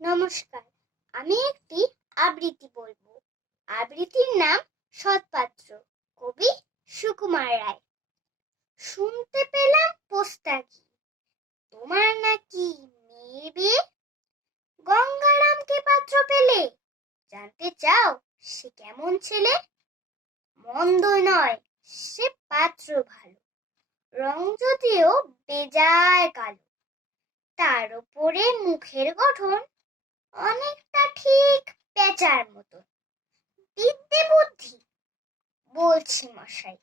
নমস্কার, আমি একটি আবৃত্তি বলবো। আবৃত্তির নাম সৎপাত্র, কবি সুকুমার রায়। শুনতে পেলাম পোস্তাকি, তোমার নাকি মেয়ে বিয়ে। গঙ্গারামকে পাত্র পেলে, জানতে চাও সে কেমন ছেলে? মন্দ নয়, সে পাত্র ভালো, রং যদিও বেজায় কালো। তার উপরে মুখের গঠন অনেকটা ঠিক পেঁচার মতো। বিদ্যে বুদ্ধি বলছি মশাই,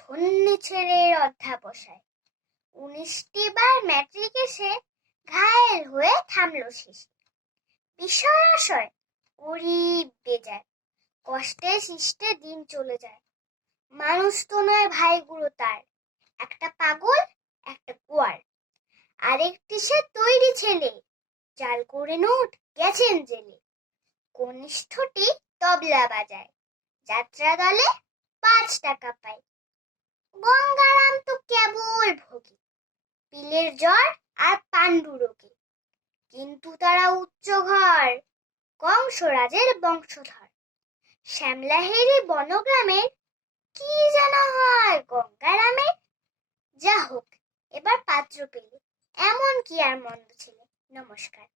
ধন্যে ছেলের অধ্যাবসায়। 19টি বার ম্যাট্রিক এসে ঘায়েল হয়ে থামলো শেষে। বিষয় আশয় গরিব বেজার, কষ্টে সৃষ্টে দিন চলে যায়। মানুষ তো নয় ভাইগুলো তার, একটা পাগল একটা গোয়ার। আরেকটি সে তৈরি ছেলে, চাল করে নোট গেছেন জেলে। কনিষ্ঠটি তবলা বাজায়, যাত্রা দলে 5 টাকা পায়। গঙ্গারাম তো কেবল ভোগে, পিলের জ্বর আর পাণ্ডু রোগে। কিন্তু তারা উচ্চ ঘর, কংসরাজের বংশধর। শ্যামলাহেরি বনগ্রামের কি জানা হয় গঙ্গারামের। যা হোক, এবার পাত্র পেলে, এমন কি আর মন্দ ছেলে। নমস্কার।